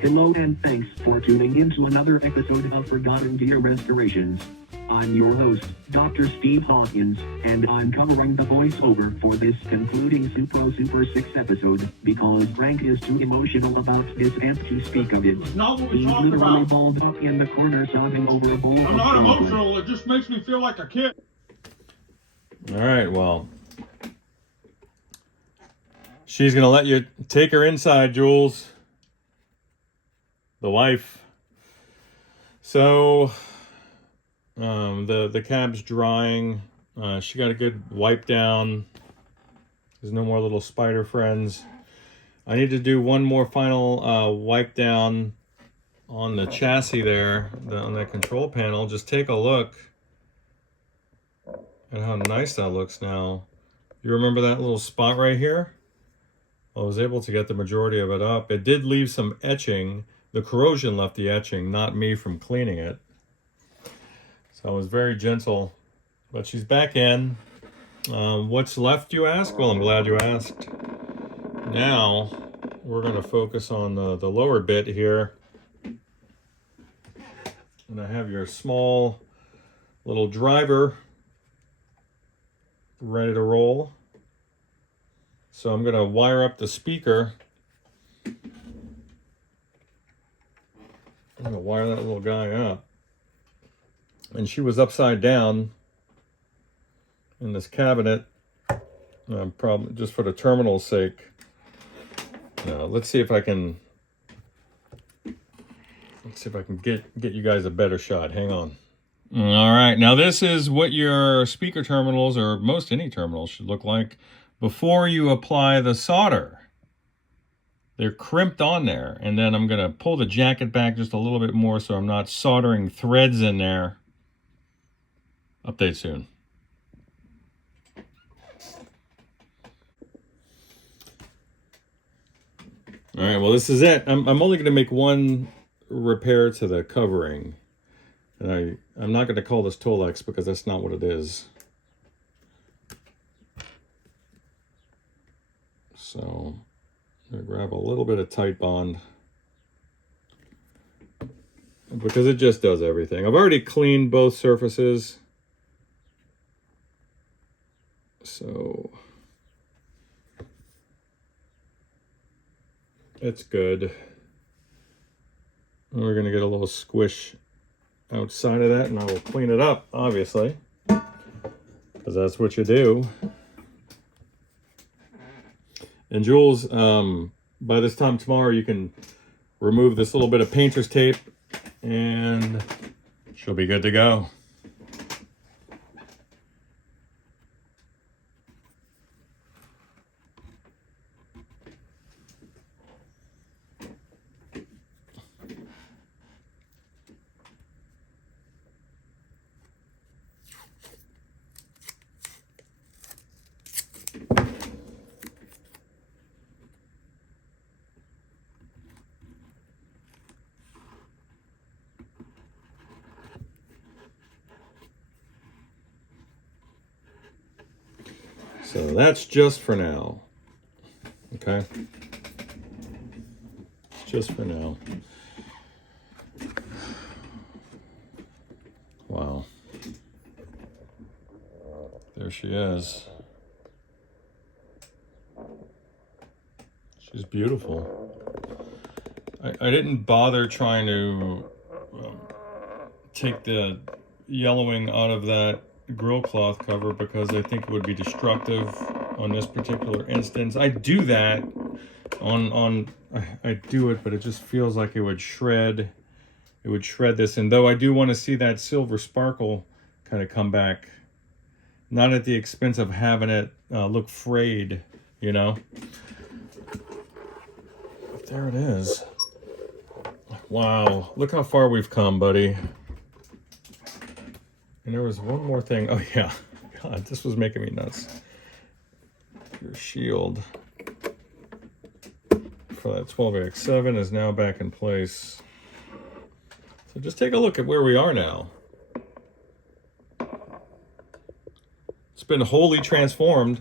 Hello and thanks for tuning in to another episode of Forgotten Gear Restorations. I'm your host, Dr. Steve Hawkins, and I'm covering the voiceover for this concluding Supro Super 6 episode, because Frank is too emotional about this and to speak of it. It's not what we He's talked literally about. balled up in the corner sobbing over a bowl of I'm not chocolate. emotional, it just makes me feel like a kid. Alright, well. She's gonna let you take her inside, Jules. The wife. So, the cab's drying. She got a good wipe down. There's no more little spider friends. I need to do one more final wipe down on the chassis there, on that control panel. Just take a look at how nice that looks now. You remember that little spot right here? I was able to get the majority of it up. It did leave some etching. The corrosion left the etching, not me from cleaning it. So I was very gentle. But she's back in. What's left, you ask? Well, I'm glad you asked. Now, we're going to focus on the lower bit here. And I have your small little driver ready to roll. So I'm going to wire up the speaker. I'm going to wire that little guy up. And she was upside down in this cabinet. Probably just for the terminal's sake. Now, let's see if I can get you guys a better shot. Hang on. All right, now this is what your speaker terminals, or most any terminals, should look like before you apply the solder. They're crimped on there, and then I'm going to pull the jacket back just a little bit more so I'm not soldering threads in there. Update soon. All right, well, this is it. I'm only going to make one repair to the covering. And I'm not going to call this Tolex because that's not what it is. So I'm going to grab a little bit of tight bond because it just does everything. I've already cleaned both surfaces. So it's good. And we're going to get a little squish outside of that, and I will clean it up, obviously, because that's what you do. And Jules, by this time tomorrow, you can remove this little bit of painter's tape, and she'll be good to go. So that's just for now, okay? Just for now. Wow. There she is. She's beautiful. I didn't bother trying to take the yellowing out of that grill cloth cover because I think it would be destructive on this particular instance. I do that I do it, but it just feels like it would shred this. And though I do want to see that silver sparkle kind of come back, not at the expense of having it look frayed, you know. But there it is. Wow, look how far we've come, buddy. And there was one more thing. Oh, yeah. God, this was making me nuts. Your shield for that 12AX7 is now back in place. So just take a look at where we are now. It's been wholly transformed.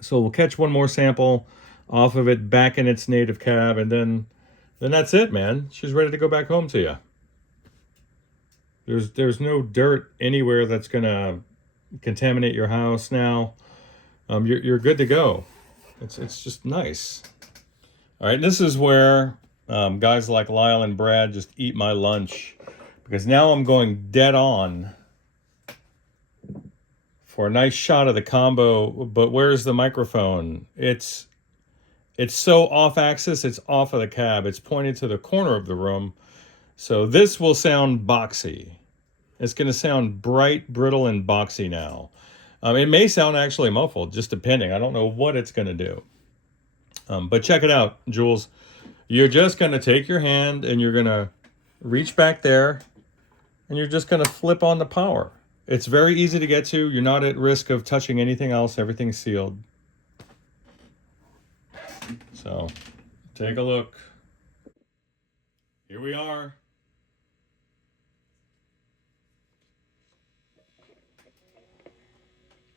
So we'll catch one more sample off of it back in its native cab, and then then that's it, man. She's ready to go back home to you. There's no dirt anywhere that's gonna contaminate your house now. You're good to go. It's just nice. All right, this is where guys like Lyle and Brad just eat my lunch, because now I'm going dead on for a nice shot of the combo. But where's the microphone? It's so off axis, it's off of the cab. It's pointed to the corner of the room. So this will sound boxy. It's going to sound bright, brittle, and boxy now. It may sound actually muffled, just depending. I don't know what it's going to do. But check it out, Jules. You're just going to take your hand and you're going to reach back there and you're just going to flip on the power. It's very easy to get to. You're not at risk of touching anything else. Everything's sealed. So take a look. Here we are.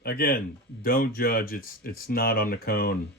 Again, don't judge. It's not on the cone.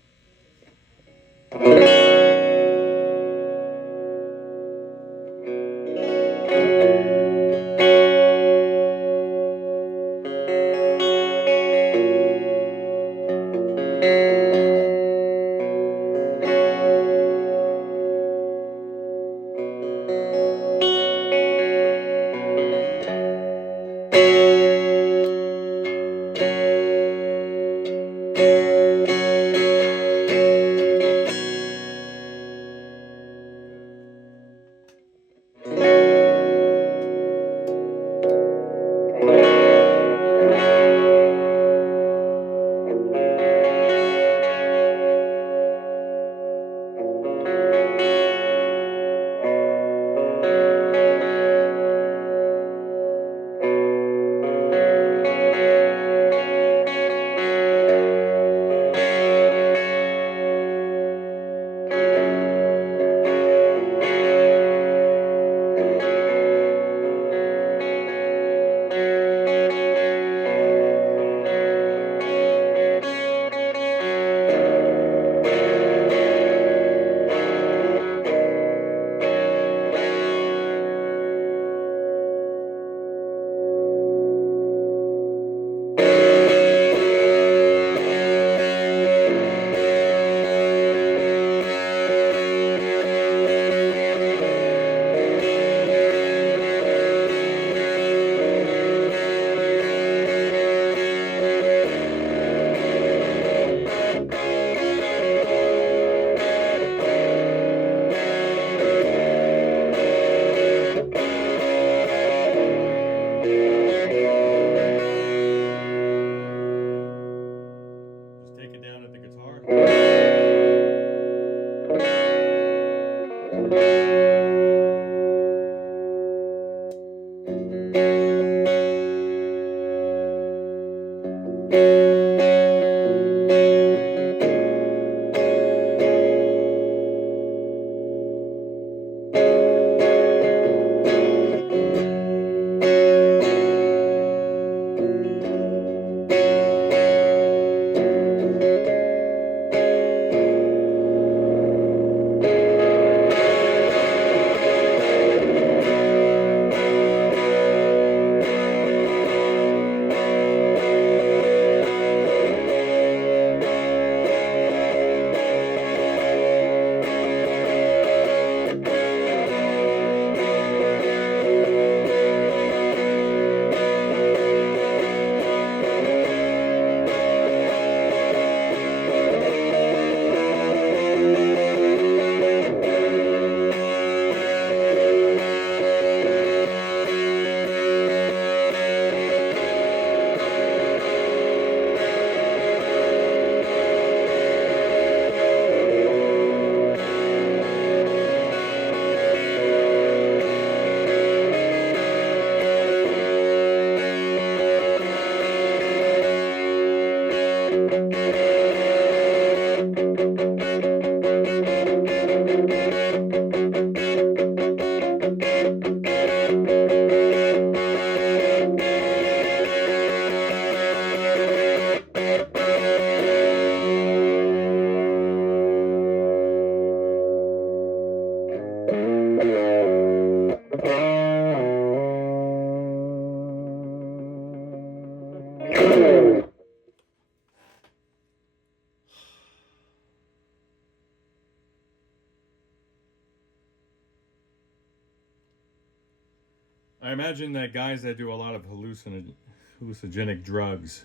I imagine that guys that do a lot of hallucinogenic drugs,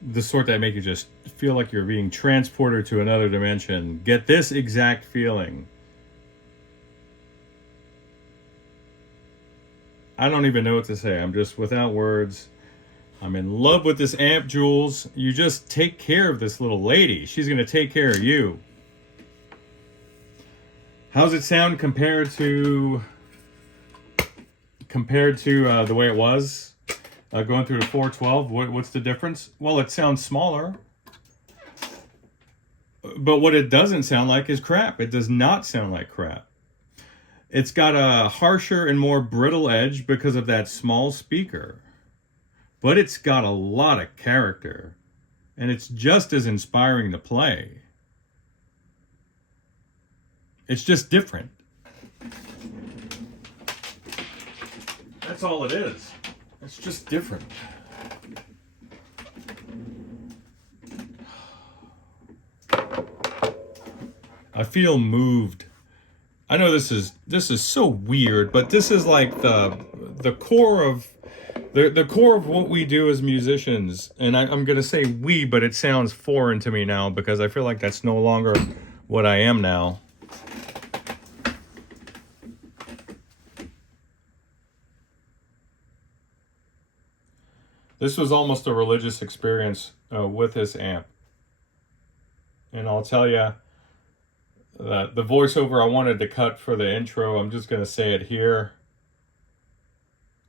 the sort that make you just feel like you're being transported to another dimension, get this exact feeling. I don't even know what to say. I'm just without words. I'm in love with this amp, Jules. You just take care of this little lady. She's going to take care of you. How's it sound compared to the way it was going through the 412? What's the difference? Well, it sounds smaller. But what it doesn't sound like is crap. It does not sound like crap. It's got a harsher and more brittle edge because of that small speaker. But it's got a lot of character. And it's just as inspiring to play. It's just different. That's all it is. It's just different. I feel moved. I know this is so weird, but this is like the core of the core of what we do as musicians. And I'm gonna say we, but it sounds foreign to me now because I feel like that's no longer what I am now. This was almost a religious experience with this amp. And I'll tell you, the voiceover I wanted to cut for the intro, I'm just going to say it here.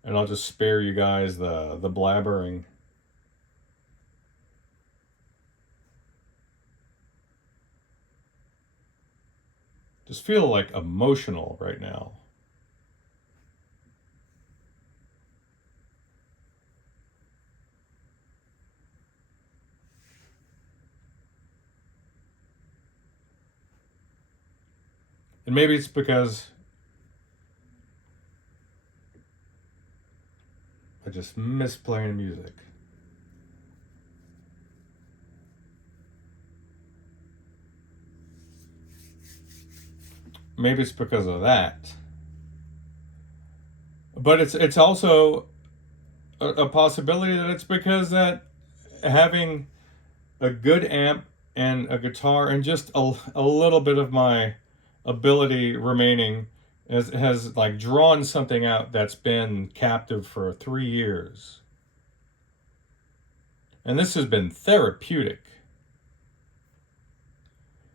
And I'll just spare you guys the blabbering. Just feel like emotional right now. And maybe it's because I just miss playing music. Maybe it's because of that. But it's also a possibility that it's because that having a good amp and a guitar and just a little bit of my ability remaining has like drawn something out that's been captive for 3 years. And this has been therapeutic.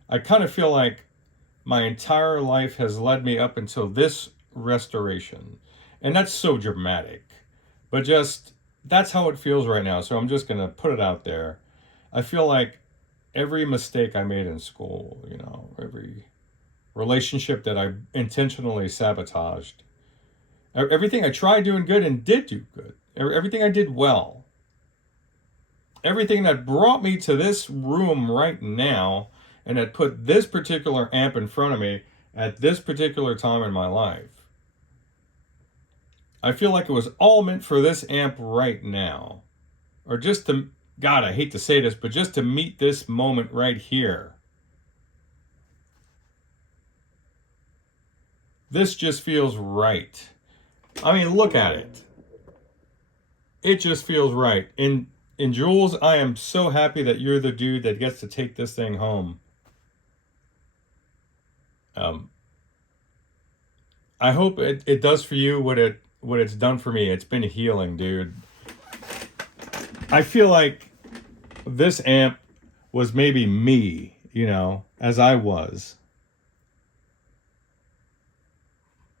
I kind of feel like my entire life has led me up until this restoration. And that's so dramatic. But just, that's how it feels right now. So I'm just going to put it out there. I feel like every mistake I made in school, you know, every relationship that I intentionally sabotaged, everything I tried doing good and did do good, everything I did well, everything that brought me to this room right now and that put this particular amp in front of me at this particular time in my life. I feel like it was all meant for this amp right now. Or just to, God, I hate to say this, but just to meet this moment right here. This just feels right. I mean, look at it. It just feels right. And Jules, I am so happy that you're the dude that gets to take this thing home. I hope it does for you what it's done for me. It's been healing, dude. I feel like this amp was maybe me, you know, as I was.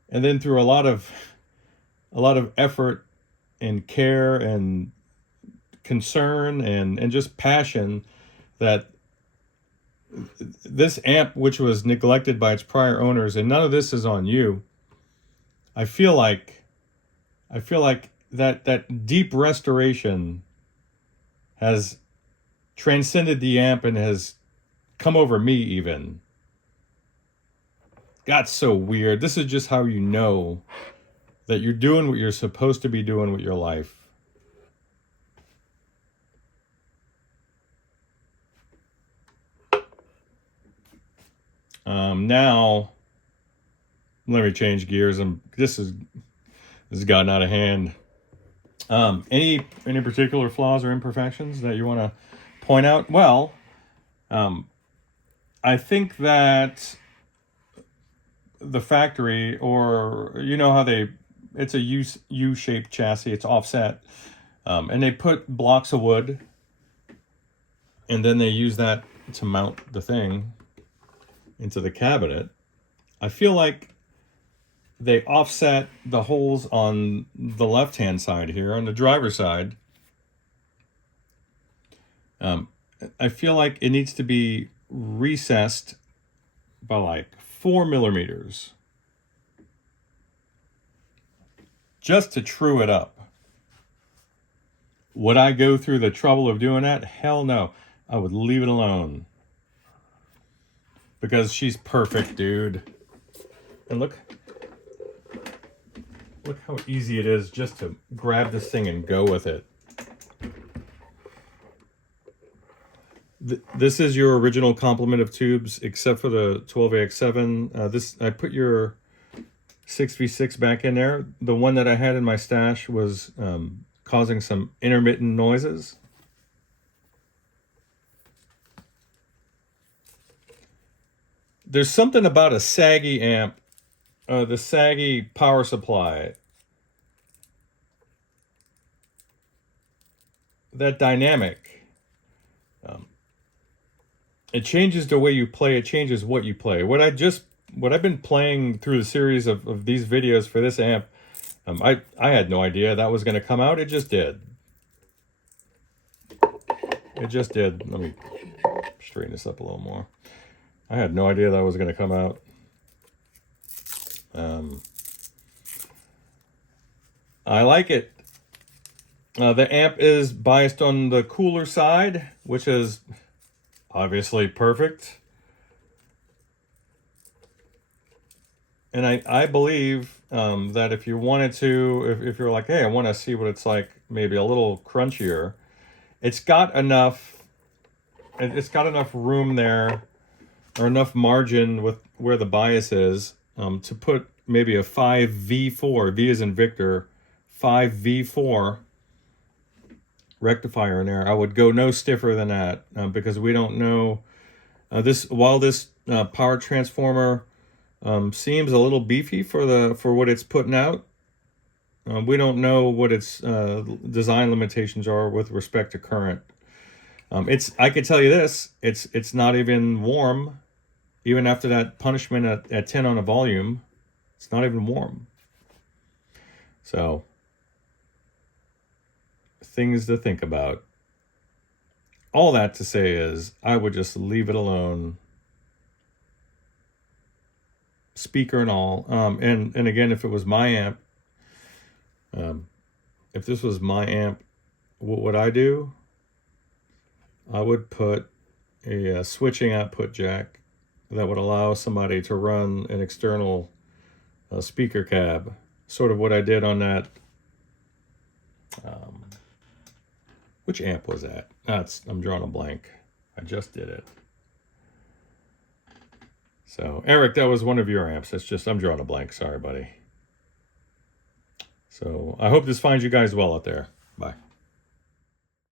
And then through a lot of effort and care and concern and just passion, that this amp, which was neglected by its prior owners, and none of this is on you, I feel like that deep restoration has transcended the amp and has come over me even. Got so weird. This is just how you know that you're doing what you're supposed to be doing with your life. Now, let me change gears. This has gotten out of hand. Any particular flaws or imperfections that you want to point out? Well, I think that the factory, or you know how it's a U-shaped chassis, it's offset, and they put blocks of wood, and then they use that to mount the thing into the cabinet. I feel like they offset the holes on the left-hand side here, on the driver's side. I feel like it needs to be recessed by like 4 millimeters just to true it up. Would I go through the trouble of doing that? Hell no. I would leave it alone. Because she's perfect, dude. And look how easy it is just to grab this thing and go with it. This is your original complement of tubes, except for the 12AX7. I put your 6v6 back in there. The one that I had in my stash was causing some intermittent noises. There's something about a saggy amp, the saggy power supply, that dynamic. It changes the way you play. It changes what you play. What I've been playing through the series of these videos for this amp, I had no idea that was going to come out. It just did. It just did. Let me straighten this up a little more. I had no idea that was going to come out. I like it. The amp is biased on the cooler side, which is obviously perfect. And I believe that if you wanted to, if you're like, hey, I want to see what it's like, maybe a little crunchier, it's got enough room there, or enough margin with where the bias is, to put maybe a 5V4, V as in Victor, 5V4 rectifier in there. I would go no stiffer than that, because we don't know while this power transformer seems a little beefy for what it's putting out. We don't know what its design limitations are with respect to current. I could tell you this: it's not even warm, even after that punishment at 10 on a volume. It's not even warm. So, things to think about. All that to say is, I would just leave it alone, speaker and all. And again, if it was my amp, if this was my amp, what would I do? I would put a switching output jack that would allow somebody to run an external speaker cab, sort of what I did on that. Which amp was that? I'm drawing a blank. I just did it. So, Eric, that was one of your amps. I'm drawing a blank. Sorry, buddy. So, I hope this finds you guys well out there. Bye.